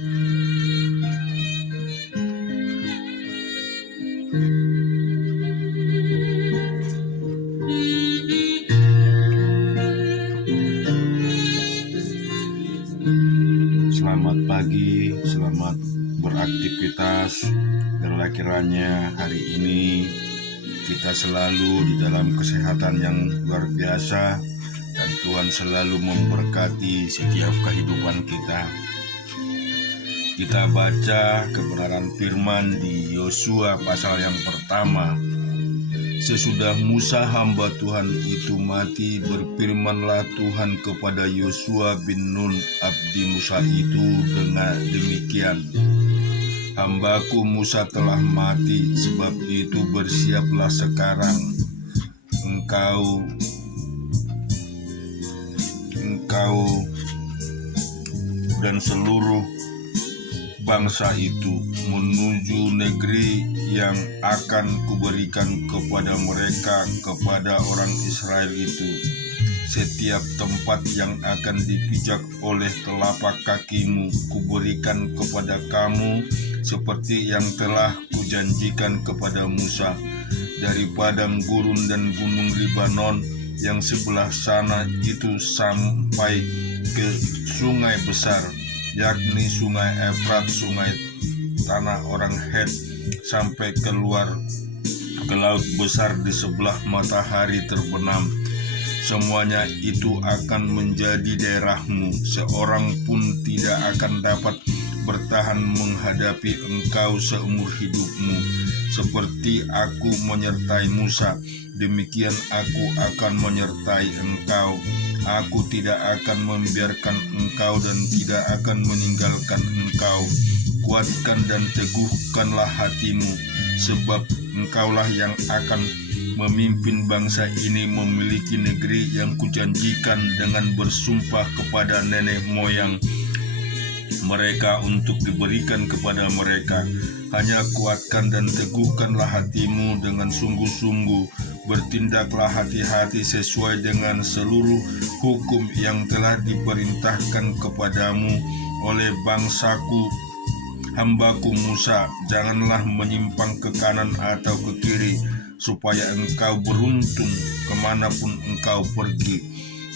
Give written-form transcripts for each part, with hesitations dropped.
Selamat pagi, selamat beraktivitas. Biarlah kiranya hari ini kita selalu di dalam kesehatan yang luar biasa, dan Tuhan selalu memberkati setiap kehidupan kita. Kita baca kebenaran firman di Yosua pasal yang pertama. Sesudah Musa hamba Tuhan itu mati, berfirmanlah Tuhan kepada Yosua bin Nun abdi Musa itu dengan demikian, hambaku Musa telah mati, sebab itu bersiaplah sekarang engkau dan seluruh bangsa itu menuju negeri yang akan kuberikan kepada mereka, kepada orang Israel itu. Setiap tempat yang akan dipijak oleh telapak kakimu kuberikan kepada kamu, seperti yang telah kujanjikan kepada Musa. Dari padang gurun dan gunung Libanon yang sebelah sana itu sampai ke sungai besar, yakni sungai Efrat, sungai tanah orang Het, sampai keluar ke laut besar di sebelah matahari terbenam. Semuanya itu akan menjadi daerahmu. Seorang pun tidak akan dapat bertahan menghadapi engkau seumur hidupmu. Seperti aku menyertai Musa, demikian aku akan menyertai engkau. Aku tidak akan membiarkan engkau dan tidak akan meninggalkan engkau. Kuatkan dan teguhkanlah hatimu, sebab engkaulah yang akan memimpin bangsa ini memiliki negeri yang kujanjikan dengan bersumpah kepada nenek moyang mereka untuk diberikan kepada mereka. Hanya kuatkan dan teguhkanlah hatimu dengan sungguh-sungguh. Bertindaklah hati-hati sesuai dengan seluruh hukum yang telah diperintahkan kepadamu oleh bangsaku hambaku Musa. Janganlah menyimpang ke kanan atau ke kiri, supaya engkau beruntung kemanapun engkau pergi.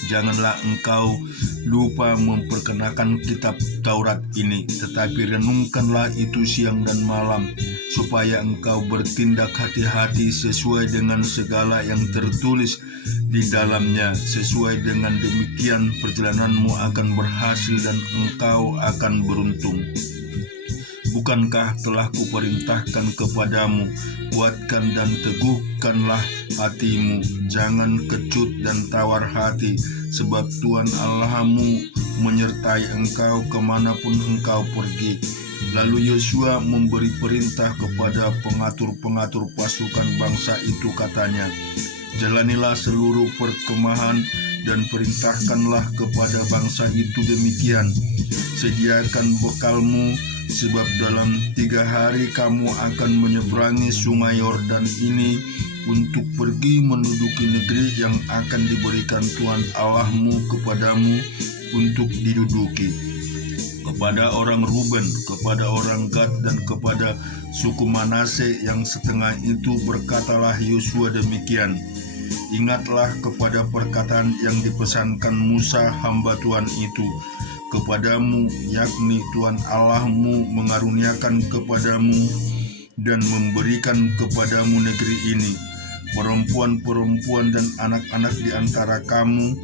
Janganlah engkau lupa memperkenakan kitab Taurat ini, tetapi renungkanlah itu siang dan malam, supaya engkau bertindak hati-hati sesuai dengan segala yang tertulis di dalamnya. Sesuai dengan demikian perjalananmu akan berhasil dan engkau akan beruntung. Bukankah telah kuperintahkan kepadamu, kuatkan dan teguhkanlah hatimu, jangan kecut dan tawar hati, sebab Tuhan Allahmu menyertai engkau kemanapun engkau pergi. Lalu Yosua memberi perintah kepada pengatur-pengatur pasukan bangsa itu, katanya, jalanilah seluruh perkemahan dan perintahkanlah kepada bangsa itu demikian, sediakan bekalmu, sebab dalam 3 hari kamu akan menyeberangi sungai Yordan ini untuk pergi menduduki negeri yang akan diberikan Tuhan Allahmu kepadamu untuk diduduki. Kepada orang Ruben, kepada orang Gad, dan kepada suku Manase yang setengah itu berkatalah Yosua demikian, ingatlah kepada perkataan yang dipesankan Musa hamba Tuhan itu kepadamu, yakni Tuhan Allahmu mengaruniakan kepadamu dan memberikan kepadamu negeri ini. Perempuan-perempuan dan anak-anak di antara kamu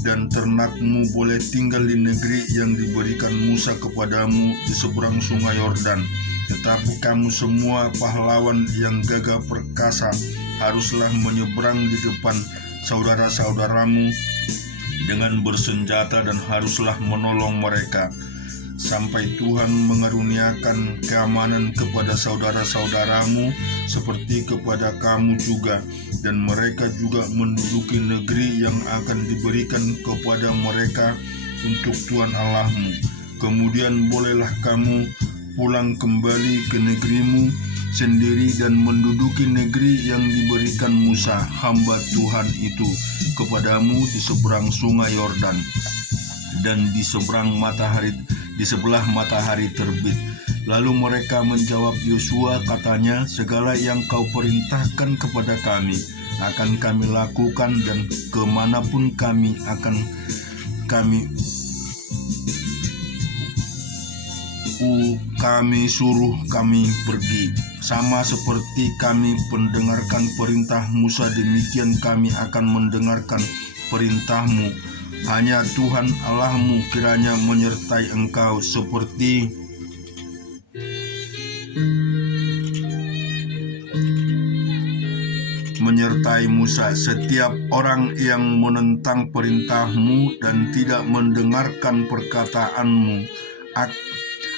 dan ternakmu boleh tinggal di negeri yang diberikan Musa kepadamu di seberang sungai Yordan. Tetapi kamu semua pahlawan yang gagah perkasa haruslah menyeberang di depan saudara-saudaramu dengan bersenjata, dan haruslah menolong mereka sampai Tuhan mengaruniakan keamanan kepada saudara-saudaramu seperti kepada kamu juga, dan mereka juga menduduki negeri yang akan diberikan kepada mereka untuk Tuhan Allahmu. Kemudian bolehlah kamu pulang kembali ke negerimu sendiri dan menduduki negeri yang diberikan Musa hamba Tuhan itu kepadamu di seberang sungai Yordan dan di seberang matahari di sebelah matahari terbit. Lalu mereka menjawab Yosua, katanya, segala yang kau perintahkan kepada kami akan kami lakukan, dan kemanapun kami suruh kami pergi. Sama seperti kami mendengarkan perintah Musa, demikian kami akan mendengarkan perintahmu. Hanya Tuhan Allahmu kiranya menyertai engkau seperti menyertai Musa. Setiap orang yang menentang perintahmu dan tidak mendengarkan perkataanmu,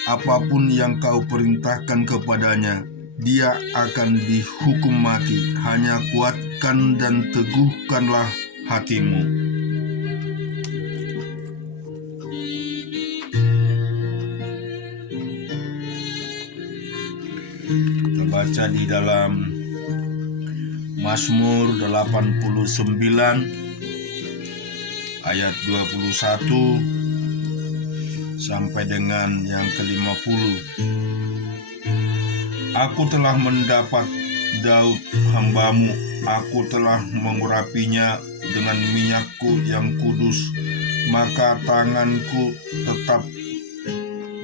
apapun yang kau perintahkan kepadanya, dia akan dihukum mati. Hanya kuatkan dan teguhkanlah hatimu. Kita baca di dalam Mazmur 89 ayat 21 sampai dengan yang ke-50. Aku telah mendapat Daud hambamu, aku telah mengurapinya dengan minyakku yang kudus, maka tanganku tetap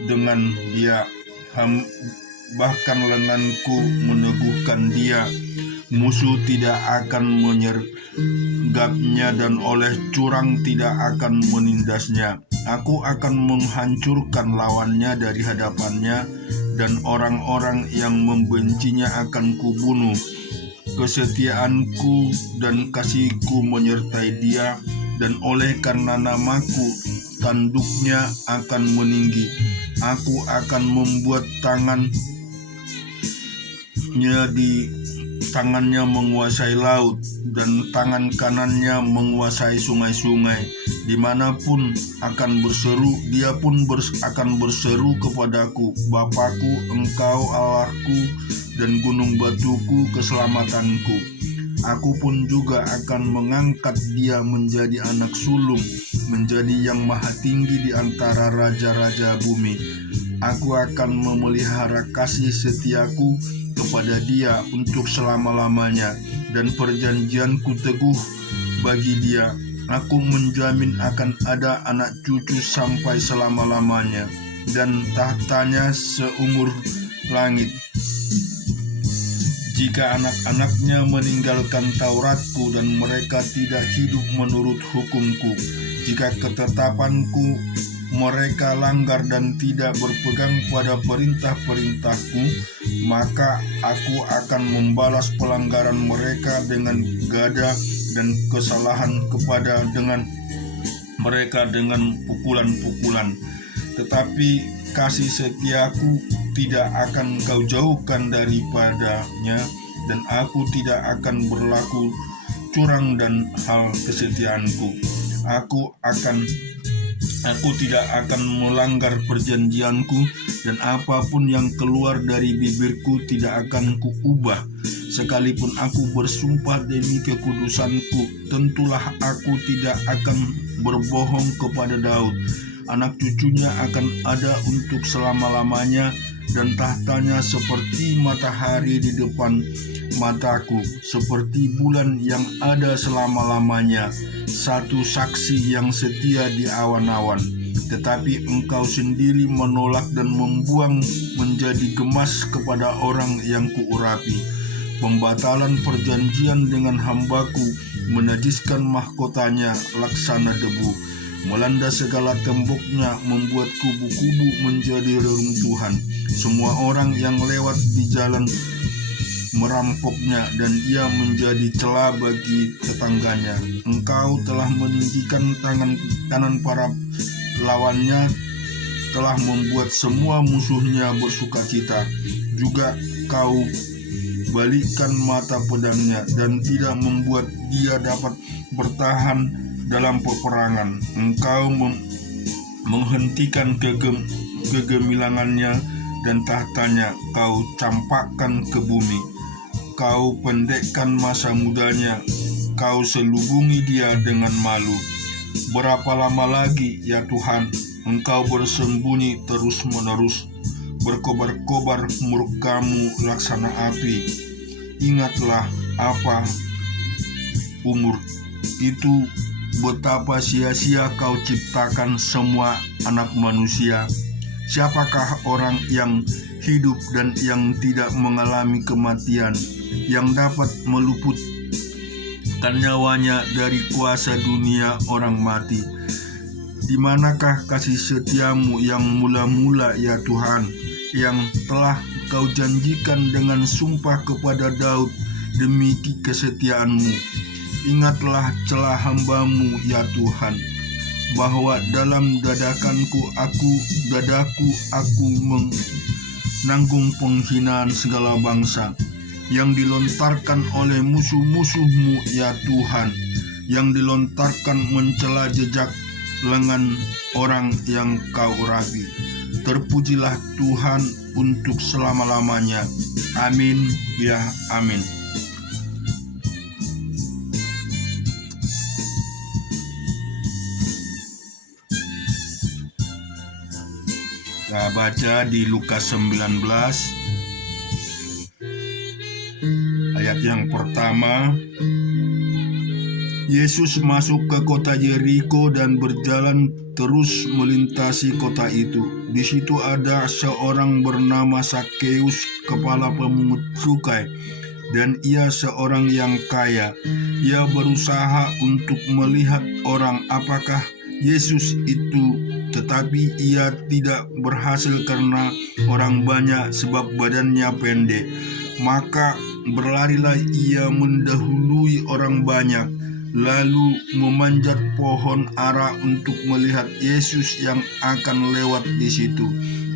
dengan dia, bahkan lenganku meneguhkan dia. Musuh tidak akan menyergapnya dan oleh curang tidak akan menindasnya. Aku akan menghancurkan lawannya dari hadapannya, dan orang-orang yang membencinya akan kubunuh. Kesetiaanku dan kasihku menyertai dia, dan oleh karena namaku tanduknya akan meninggi. Aku akan membuat tangannya menguasai laut, dan tangan kanannya menguasai sungai-sungai. Dimanapun akan berseru, dia pun akan berseru kepadaku, Bapakku, engkau Allahku, dan gunung batuku, keselamatanku. Aku pun juga akan mengangkat dia menjadi anak sulung, menjadi yang maha tinggi di antara raja-raja bumi. Aku akan memelihara kasih setiaku kepada dia untuk selama-lamanya, dan perjanjianku teguh bagi dia. Aku menjamin akan ada anak cucu sampai selama-lamanya, dan tahtanya seumur langit. Jika anak-anaknya meninggalkan Tauratku dan mereka tidak hidup menurut hukumku, jika ketetapanku mereka langgar dan tidak berpegang pada perintah-perintahku, maka aku akan membalas pelanggaran mereka dengan gada dan kesalahan mereka dengan pukulan-pukulan. Tetapi kasih setiaku tidak akan kau jauhkan daripadanya, dan aku tidak akan berlaku curang dan hal kesetiaanku. Aku tidak akan melanggar perjanjianku, dan apapun yang keluar dari bibirku tidak akan kuubah. Sekalipun aku bersumpah demi kekudusanku, tentulah aku tidak akan berbohong kepada Daud. Anak cucunya akan ada untuk selama-lamanya, dan tahtanya seperti matahari di depan mataku, seperti bulan yang ada selama-lamanya, satu saksi yang setia di awan-awan. Tetapi engkau sendiri menolak dan membuang menjadi gemas kepada orang yang kuurapi. Pembatalan perjanjian dengan hambaku menajiskan mahkotanya laksana debu. Melanda segala temboknya, membuat kubu-kubu menjadi reruntuhan. Semua orang yang lewat di jalan merampoknya, dan ia menjadi celah bagi tetangganya. Engkau telah meninggikan tangan kanan para lawannya, telah membuat semua musuhnya bersukacita. Juga kau balikkan mata pedangnya, dan tidak membuat dia dapat bertahan dalam peperangan. Engkau menghentikan kegemilangannya, dan tahtanya kau campakkan ke bumi. Kau pendekkan masa mudanya, kau selubungi dia dengan malu. Berapa lama lagi, ya Tuhan, engkau bersembunyi terus-menerus, berkobar-kobar murkamu laksana api. Ingatlah apa umur itu, betapa sia-sia kau ciptakan semua anak manusia. Siapakah orang yang hidup dan yang tidak mengalami kematian, yang dapat meluputkan nyawanya dari kuasa dunia orang mati? Di manakah kasih setiamu yang mula-mula, ya Tuhan, yang telah kau janjikan dengan sumpah kepada Daud demi kesetiaanmu? Ingatlah celah hamba-Mu, ya Tuhan, bahwa dalam dadaku aku menanggung penghinaan segala bangsa yang dilontarkan oleh musuh-musuh-Mu, ya Tuhan, yang dilontarkan mencela jejak lengan orang yang Kau urapi. Terpujilah Tuhan untuk selama-lamanya. Amin, ya amin. Kita baca di Lukas 19 ayat yang pertama. Yesus masuk ke kota Yeriko dan berjalan terus melintasi kota itu. Di situ ada seorang bernama Sakeus, kepala pemungut cukai, dan ia seorang yang kaya. Ia berusaha untuk melihat orang apakah Yesus itu, tetapi ia tidak berhasil karena orang banyak, sebab badannya pendek. Maka berlarilah ia mendahului orang banyak, lalu memanjat pohon ara untuk melihat Yesus yang akan lewat di situ.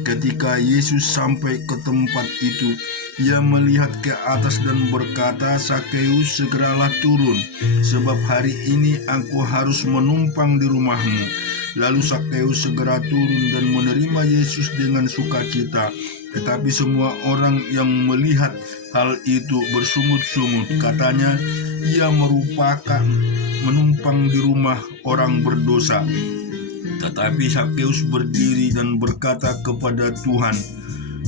Ketika Yesus sampai ke tempat itu, ia melihat ke atas dan berkata, "Sakeus, segeralah turun, sebab hari ini aku harus menumpang di rumahmu." Lalu Sakeus segera turun dan menerima Yesus dengan sukacita. Tetapi semua orang yang melihat hal itu bersungut-sungut. Katanya, ia merupakan menumpang di rumah orang berdosa. Tetapi Sakeus berdiri dan berkata kepada Tuhan,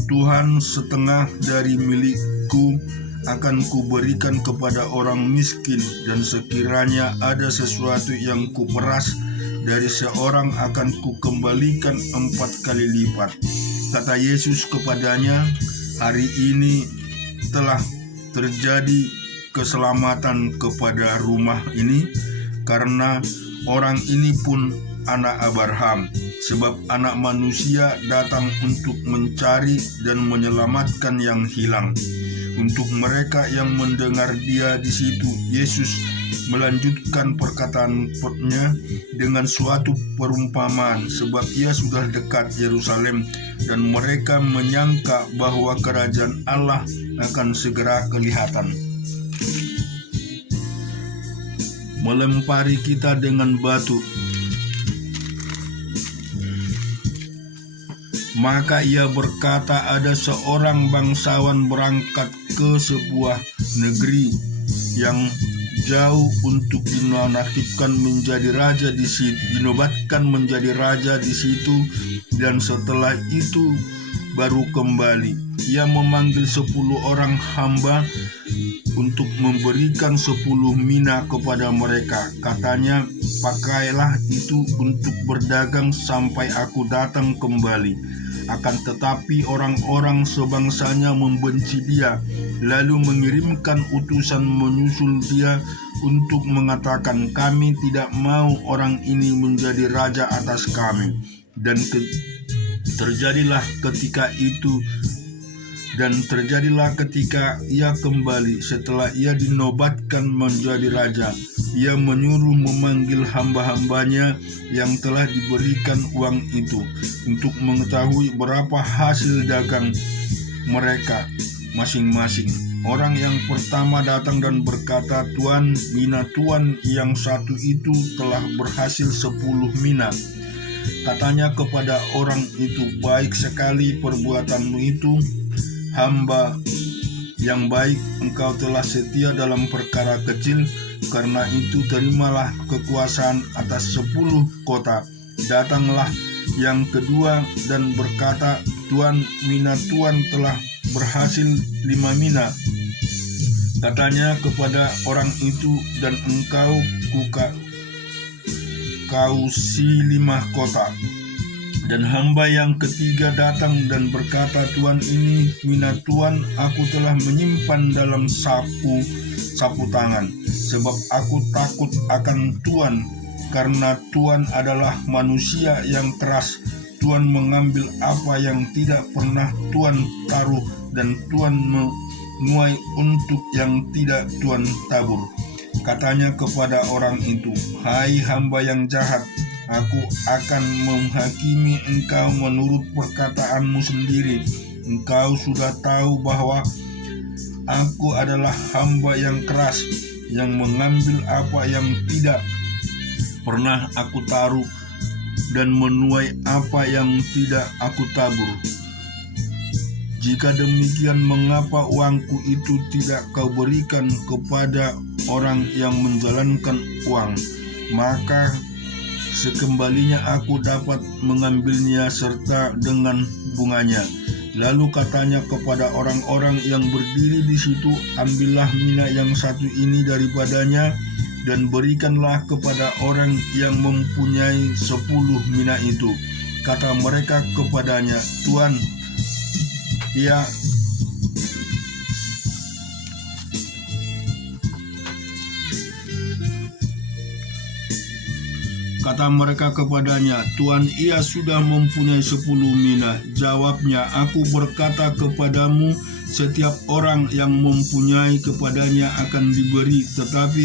"Tuhan, setengah dari milikku akan kuberikan kepada orang miskin, dan sekiranya ada sesuatu yang kuperas dari seorang akan kukembalikan 4 kali lipat." Kata Yesus kepadanya, "Hari ini telah terjadi keselamatan kepada rumah ini, karena orang ini pun anak Abraham, sebab Anak Manusia datang untuk mencari dan menyelamatkan yang hilang." Untuk mereka yang mendengar dia di situ, Yesus melanjutkan perkataannya dengan suatu perumpamaan, sebab ia sudah dekat Yerusalem dan mereka menyangka bahwa kerajaan Allah akan segera kelihatan. Melempari kita dengan batu. Maka ia berkata, ada seorang bangsawan berangkat ke sebuah negeri yang jauh untuk dinobatkan menjadi raja di situ, dan setelah itu baru kembali. Ia memanggil 10 orang hamba untuk memberikan 10 mina kepada mereka. Katanya, "Pakailah itu untuk berdagang sampai aku datang kembali." Akan tetapi orang-orang sebangsanya membenci dia, lalu mengirimkan utusan menyusul dia untuk mengatakan, "Kami tidak mau orang ini menjadi raja atas kami." Dan terjadilah ketika ia kembali setelah ia dinobatkan menjadi raja, ia menyuruh memanggil hamba-hambanya yang telah diberikan uang itu untuk mengetahui berapa hasil dagang mereka masing-masing. Orang yang pertama datang dan berkata, "Tuan, mina Tuan yang satu itu telah berhasil 10 mina." Katanya kepada orang itu, "Baik sekali perbuatanmu itu, hamba yang baik, engkau telah setia dalam perkara kecil, karena itu terimalah kekuasaan atas 10 kota. Datanglah yang kedua dan berkata, "Tuan, mina Tuan telah berhasil 5 mina." Katanya kepada orang itu, "Dan engkau kausi 5 kotak." Dan hamba yang ketiga datang dan berkata, "Tuan, ini mina Tuan aku telah menyimpan dalam sapu tangan, sebab aku takut akan Tuan, karena Tuan adalah manusia yang keras. Tuan mengambil apa yang tidak pernah Tuan taruh, dan Tuan menuai untuk yang tidak Tuan tabur." Katanya kepada orang itu, "Hai hamba yang jahat, aku akan menghakimi engkau menurut perkataanmu sendiri. Engkau sudah tahu bahwa aku adalah hamba yang keras, yang mengambil apa yang tidak pernah aku taruh, dan menuai apa yang tidak aku tabur. Jika demikian, mengapa uangku itu tidak kau berikan kepada orang yang menjalankan uang? Maka sekembalinya aku dapat mengambilnya serta dengan bunganya." Lalu katanya kepada orang-orang yang berdiri di situ, "Ambillah mina yang satu ini daripadanya, dan berikanlah kepada orang yang mempunyai 10 mina itu." Kata mereka kepadanya, "Tuan, ia..." Kata mereka kepadanya, "Tuan, ia sudah mempunyai 10 mina." Jawabnya, "Aku berkata kepadamu, setiap orang yang mempunyai kepadanya akan diberi, tetapi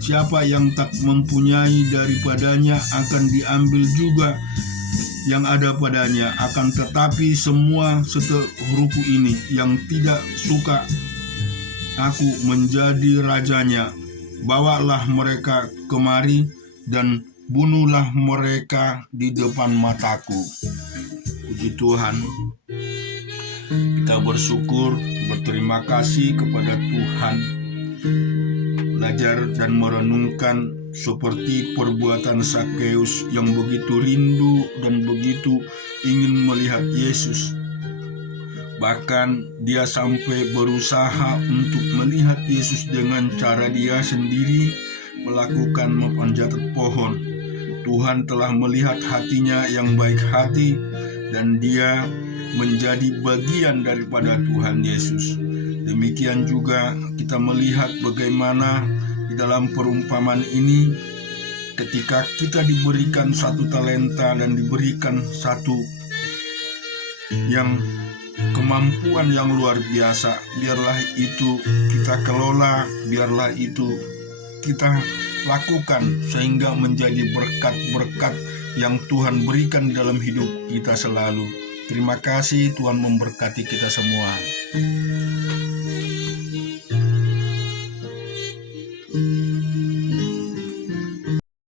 siapa yang tak mempunyai daripadanya akan diambil juga yang ada padanya. Akan tetapi semua seteruku ini yang tidak suka aku menjadi rajanya, bawalah mereka kemari dan bunuhlah mereka di depan mataku." Puji Tuhan. Kita bersyukur, berterima kasih kepada Tuhan. Belajar dan merenungkan seperti perbuatan Zakheus yang begitu rindu dan begitu ingin melihat Yesus. Bahkan dia sampai berusaha untuk melihat Yesus dengan cara dia sendiri melakukan memanjat pohon. Tuhan telah melihat hatinya yang baik hati, dan dia menjadi bagian daripada Tuhan Yesus. Demikian juga kita melihat bagaimana di dalam perumpamaan ini, ketika kita diberikan 1 talenta dan diberikan satu yang kemampuan yang luar biasa, biarlah itu kita kelola, biarlah itu kita lakukan sehingga menjadi berkat-berkat yang Tuhan berikan di dalam hidup kita selalu. Terima kasih, Tuhan memberkati kita semua.